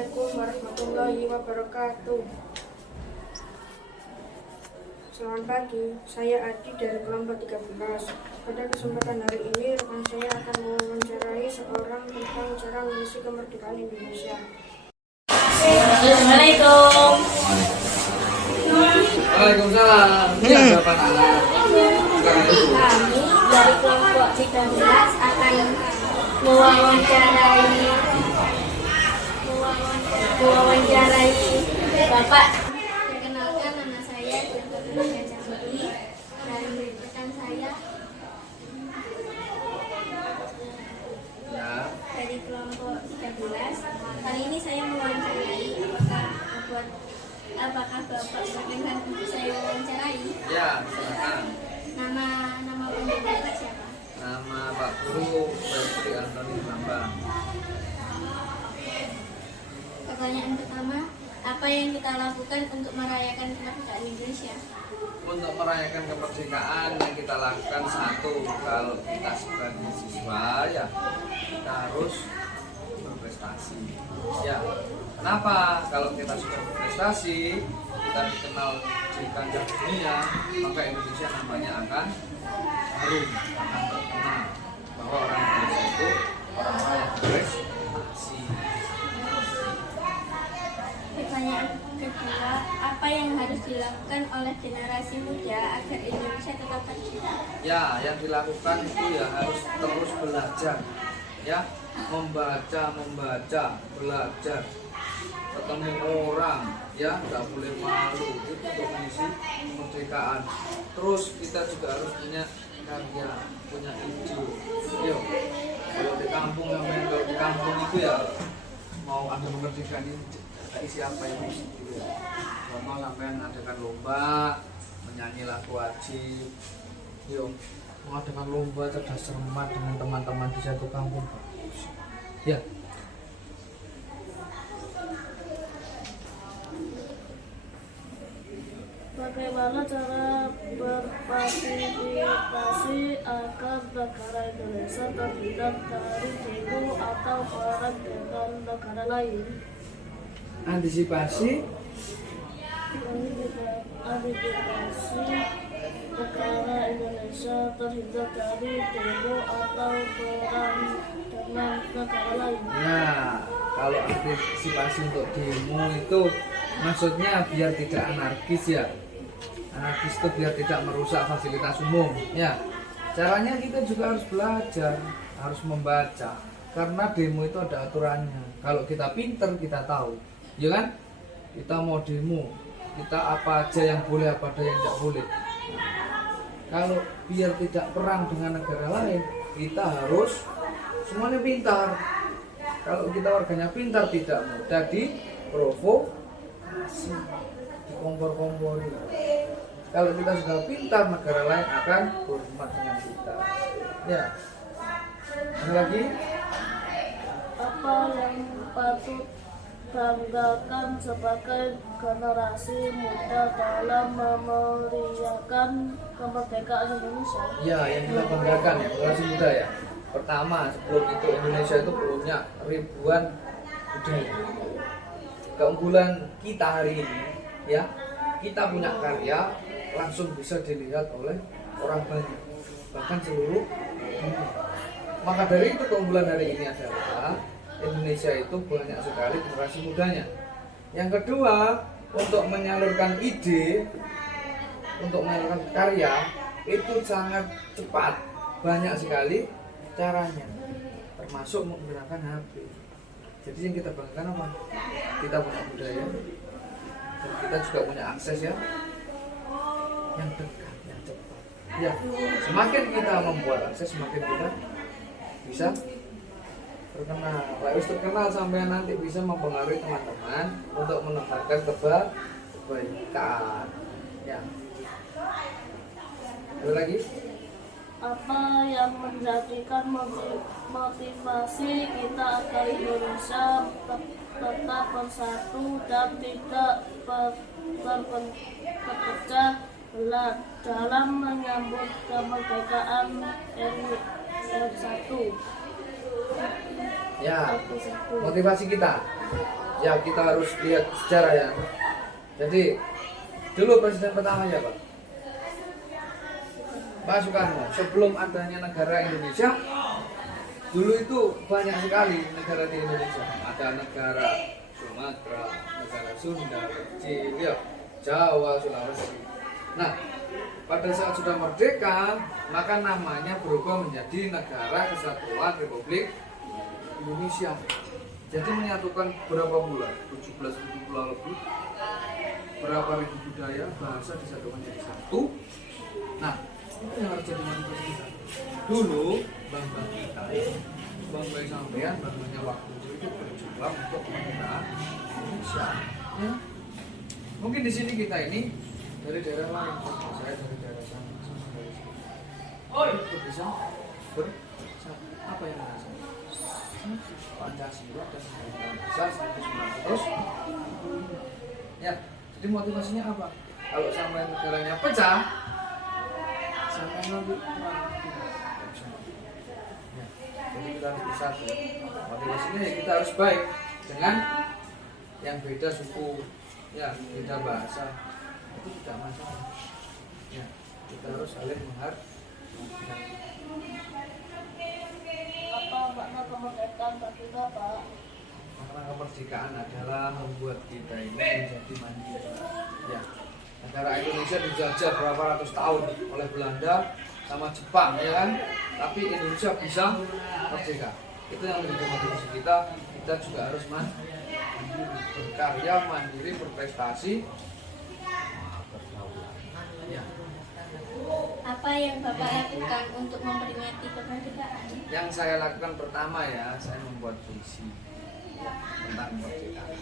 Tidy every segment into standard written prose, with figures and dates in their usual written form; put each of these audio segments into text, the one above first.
Assalamualaikum warahmatullahi wabarakatuh. Selamat pagi, saya Adi dari kelompok 13. Pada kesempatan hari ini, rekan saya akan mewawancarai seorang tentang cara mengisi kemerdekaan Indonesia. Assalamualaikum. Waalaikumsalam. Siapa anak? Kami dari kelompok 13 akan mewawancarai Bapak. Perkenalkan, nama saya Dr. Jafari dan rekan saya Ya. dari kelompok 13. Kali ini saya mewawancarai apakah Bapak berkenan untuk saya wawancarai? Ya, silakan. Nama pemilik Bapak siapa? Nama Pak Guru Berpri Antoni Bambang. Pertanyaan pertama, apa yang kita lakukan untuk merayakan kemerdekaan Indonesia? Untuk merayakan kemerdekaan yang kita lakukan satu, kalau kita sebagai siswa ya kita harus berprestasi. Ya, kenapa? Kalau kita sudah berprestasi, kita dikenal di kancah dunia, maka Indonesia namanya akan harum, akan terkenal bahwa orang Indonesia itu orang-orang yang berprestasi. Pertanyaan kedua, apa yang harus dilakukan oleh generasi muda agar Indonesia tetap tercinta? Ya, yang dilakukan itu ya harus terus belajar, ya, membaca, belajar, ketemu orang, ya, nggak boleh malu, itu untuk mengisi kemerdekaan. Terus kita juga harus punya karya, punya ide. Yuk, kalau di kampung itu ya mau ada kemerdekaan ini isi apa ini? Mau sampai mengadakan lomba, menyanyi lagu wajib. Yuk, mengadakan lomba cerdas cermat dengan teman-teman di satu kampung. Ya. Bagaimana cara berpartisipasi agar negara Indonesia terhindar dari demo atau perang dengan negara lain? Antisipasi negara Indonesia terhindar dari demo atau perang dengan negara lain. ya, kalau antisipasi untuk demo itu maksudnya biar tidak anarkis ya. Anarkis itu biar tidak merusak fasilitas umum ya. Caranya kita juga harus belajar, harus membaca, karena demo itu ada aturannya. Kalau kita pinter kita tahu, ya kan? Kita mau demo, kita apa aja yang boleh, apa aja yang tidak boleh. Kalau biar tidak perang dengan negara lain, kita harus semuanya pintar. Kalau kita warganya pintar, tidak mudah diprovokasi, dikompor-kompori. Kalau kita sudah pintar, negara lain akan hormat dengan kita. Ya. Ada lagi? Apa yang patut banggakan sebagai generasi muda dalam memeriahkan kemerdekaan Indonesia? Ya, yang kita banggakan ya, generasi muda ya. Pertama, sebelum itu Indonesia itu punya ribuan budaya. Keunggulan kita hari ini, ya, kita punya karya langsung bisa dilihat oleh orang banyak, bahkan seluruh dunia. Maka dari itu keunggulan hari ini adalah Indonesia itu banyak sekali generasi mudanya. Yang kedua, untuk menyalurkan ide, untuk menyalurkan karya itu sangat cepat, banyak sekali caranya, termasuk menggunakan HP. Jadi yang kita banggakan apa? Kita punya budaya, dan kita juga punya akses ya, yang dekat, yang cepat. Ya, semakin kita membuat akses, semakin kita bisa terkenal. Harus terkenal sampai nanti bisa mempengaruhi teman-teman untuk menebarkan kebaikan. Ya. Ada lagi? Apa yang menjadikan motivasi kita agar Indonesia tetap bersatu dan tidak terpecah belah dalam menyambut kemerdekaan RI1? Ya, motivasi kita Ya kita harus lihat sejarah ya. Jadi dulu presiden pertama ya Pak, Pak Soekarno. Sebelum adanya negara Indonesia, dulu itu banyak sekali negara di Indonesia. Ada negara Sumatera, negara Sunda, kecil, ya, Jawa, Sulawesi. Nah, pada saat sudah merdeka, maka namanya berubah menjadi Negara Kesatuan Republik Indonesia. Jadi menyatukan berapa pulau? 17.000 pulau lebih. Berapa ribu budaya, bahasa disatukan jadi satu. Nah, itu yang harus jadi motivasi kita. Dulu bangsa kita, bangsa sampean, bangsanya waktu itu berjuang untuk kemerdekaan Indonesia. Ya. Mungkin di sini kita ini dari daerah lain, saya dari daerah sana, dari sini. Oh, itu bisa bersatu. Apa yang merasa? Pancasila dan besar 1900. Ya, jadi motivasinya apa? Kalau sampai negaranya pecah, sampai nanti kurang. Ya, jadi kita harus bersatu. Motivasinya ya kita harus baik dengan yang beda suku, ya beda bahasa, itu tidak masalah. Ya, kita harus saling menghargai. Apa makna kemerdekaan bagi Bapak? Makna kemerdekaan adalah membuat kita ini menjadi mandiri. Ya, negara Indonesia dijajah berapa ratus tahun oleh Belanda sama Jepang, ya kan? Tapi Indonesia bisa merdeka. Itu yang menjadi motivasi kita. Kita juga harus mandiri, berkarya, mandiri, berprestasi. Ya. Apa yang Bapak lakukan untuk memperingati kemerdekaan? Yang saya lakukan pertama ya, saya membuat puisi tentang kemerdekaan.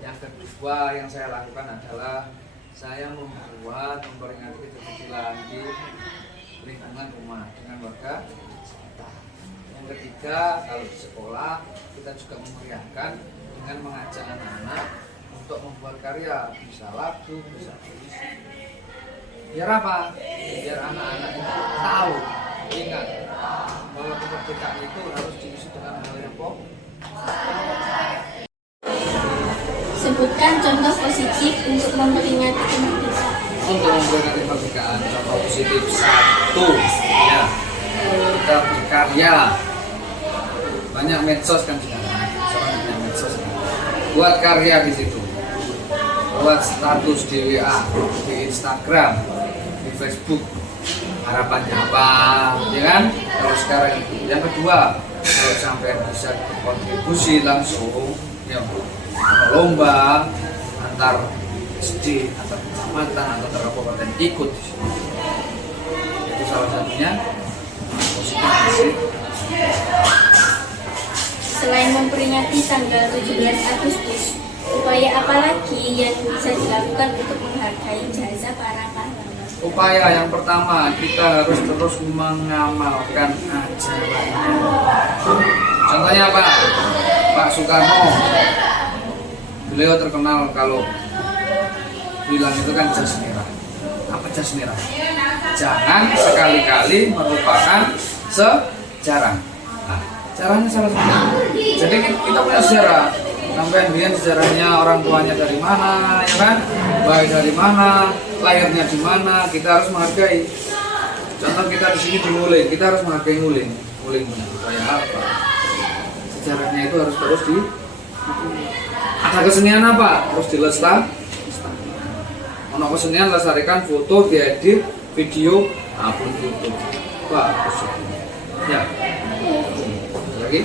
Yang kedua yang saya lakukan adalah saya memperingati kecil-kecilan di lingkungan rumah dengan warga sekitar. Yang ketiga, kalau di sekolah kita juga memeriahkan dengan mengajak anak-anak untuk membuat karya, bisa lagu, bisa puisi. Biar apa? Biar anak-anak itu tahu, ingat bahwa kemerdekaan itu harus diisi dengan hal yang positif. Sebutkan contoh positif untuk memperingati kemerdekaan. Untuk memperingati kemerdekaan, contoh positif satu, ya kita berkarya. Banyak medsos kan sekarang, banyak medsos kan. Buat karya di situ, buat status di WA, di Instagram, di Facebook. Harapannya apa, ya kan? Kalau sekarang itu. Yang kedua, kalau sampai bisa berkontribusi langsung, ya lomba antar SD, antar kecamatan, antar kabupaten ikut di sini. Itu salah satunya positif. Selain memperingati tanggal 17 Agustus, upaya apa lagi yang bisa dilakukan untuk menghargai jasa para pahlawan? Upaya yang pertama, kita harus terus mengamalkan ajarannya. Contohnya apa? Pak Soekarno, beliau terkenal kalau bilang itu kan jas merah. Apa jas merah? Jangan sekali-kali merupakan sejarah. Nah, caranya salah satu. Jadi kita punya sejarah. Sampai biar sejarahnya orang tuanya dari mana, ya kan? Baik dari mana, lahirnya di mana, kita harus menghargai. Contoh kita di sini di Nguling, kita harus menghargai Nguling. Nguling kayak apa? Sejarahnya itu harus terus di. Ada kesenian apa? Terus dilestarikan. Ono kesenian lestarikan foto, diedit, video, upload YouTube. Bagus. Ya. Lagi.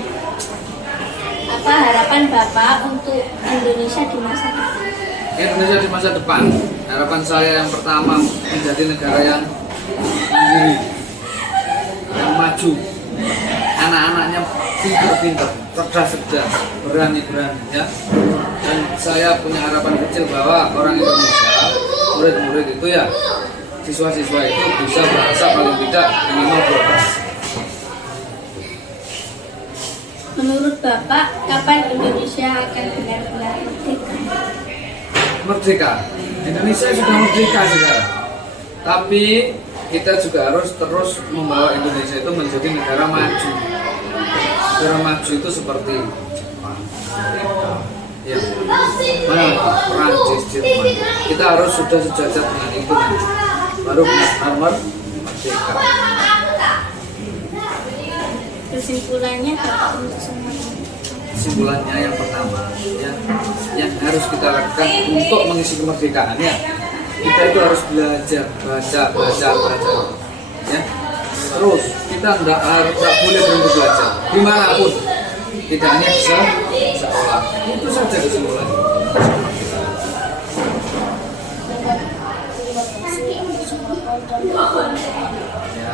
Apa harapan Bapak untuk Indonesia di masa depan? Indonesia di masa depan, harapan saya yang pertama menjadi negara yang mandiri, yang maju, anak-anaknya pintar-pintar, cerdas-cerdas, berani-berani, ya. Dan saya punya harapan kecil bahwa orang Indonesia, murid-murid itu ya, siswa-siswa itu bisa bahasa paling tidak minimal 2 bahasa. Menurut Bapak, kapan Indonesia akan benar-benar merdeka? Merdeka, Indonesia sudah merdeka sekarang. Tapi kita juga harus terus membawa Indonesia itu menjadi negara maju. Negara maju itu seperti Jepang, Amerika, Ya, Prancis, Jerman. Kita harus sudah sejajar dengan itu nanti. Baru benar-benar merdeka. Kesimpulannya Bapak untuk semuanya. Kesimpulannya yang pertama, yang harus kita lakukan untuk mengisi kemerdekaannya, kita itu harus belajar baca, ya. Terus kita nggak boleh berhenti belajar dimanapun, tidak hanya di sekolah. Itu saja kesimpulannya.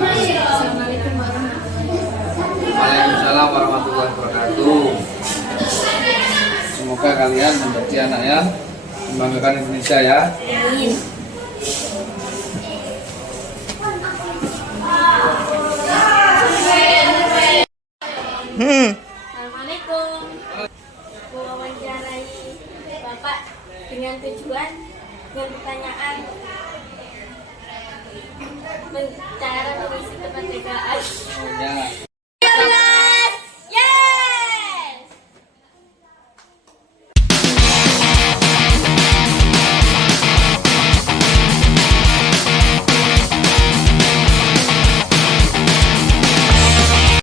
Ya. Assalamualaikum warahmatullahi wabarakatuh. Waalaikumsalam warahmatullahi wabarakatuh. Semoga kalian menjadi anak yang membanggakan Indonesia ya. Amin. Assalamualaikum. Mewawancarai Bapak dengan tujuan dengan pertanyaan cara mengisi kemerdekaan. Ya.